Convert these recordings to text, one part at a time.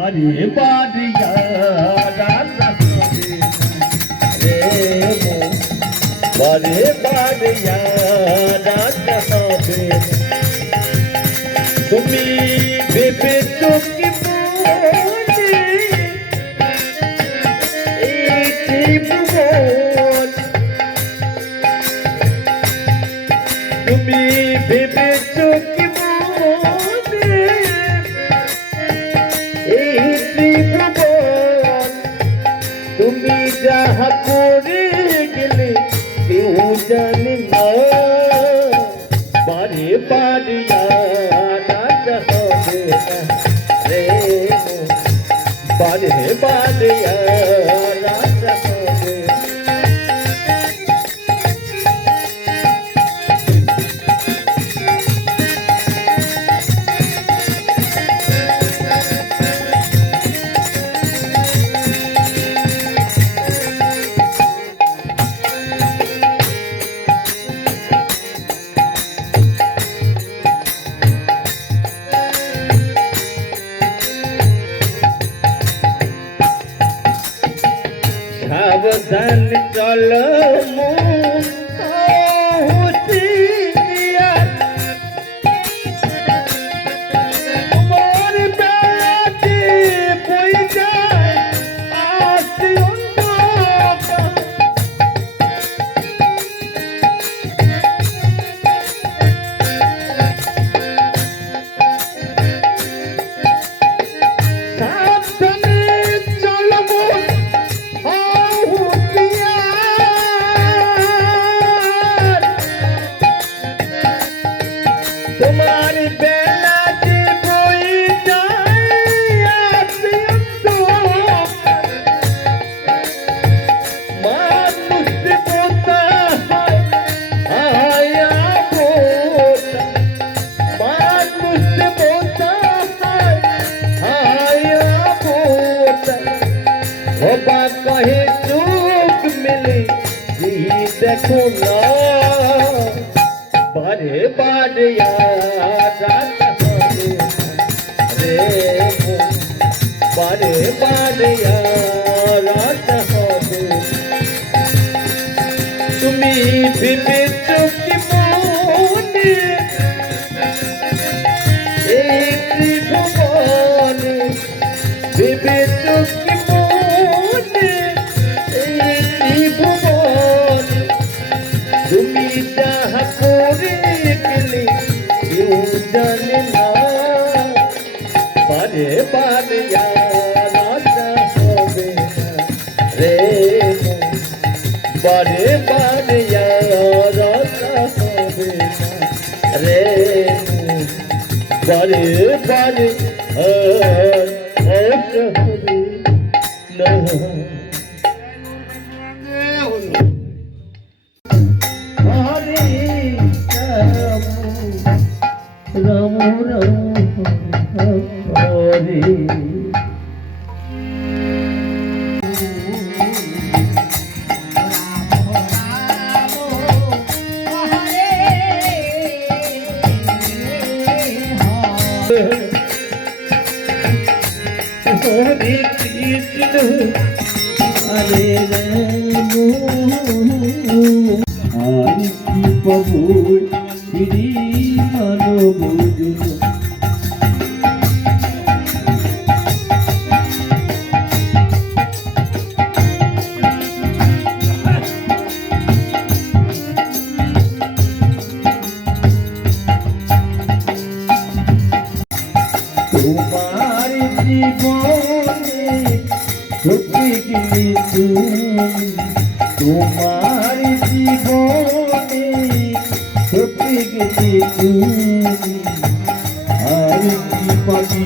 बारे बारे बारे बारे तुम्हें बेबे तो की तुम्हें बेबे तो की তুমি যাহা করে গেলে কেউ জানে না বারে বারে রাত হবে না রে বারে বারে রাত হবে সাবধান চলো মন হুঁশিয়ার মোর বেলাতে বই যায় আসি তোমার বেলাতে বই যায় মানুষ বোতা আয়া বোতা মানুষ বোতা আয়া বোতা বাবা কহে চোখ মেলে দেখো না बारे बारे रात হবে রে बारे बारे रात হবে তুমি ভেবেছো কি মনে এই ত্রিভুবনে ভেবেছো কি মনে এই ত্রিভুবনে তুমি যাহা করে গেলে কেউ জানে না বারে বারে রাজা হবে না রে বারে বারে রাজা হবে না রে বারে বারে রাজা হবে না রাম রাম হরে হরে কৃষ্ণ হরে রাম আর কি প্রভু শ্রী মানব তোমার জীবনে সত্যি কিন্তু তোমার জীবনে সত্যি কিন্তু আর কি পাবি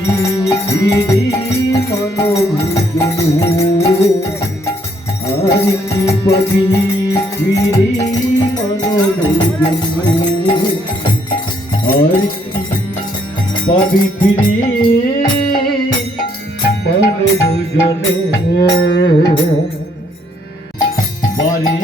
ফিরে মনোভূজন আর কি পাবি ফিরে মনোভূজন আর কি পাবি ফিরে মনোভূজন বারে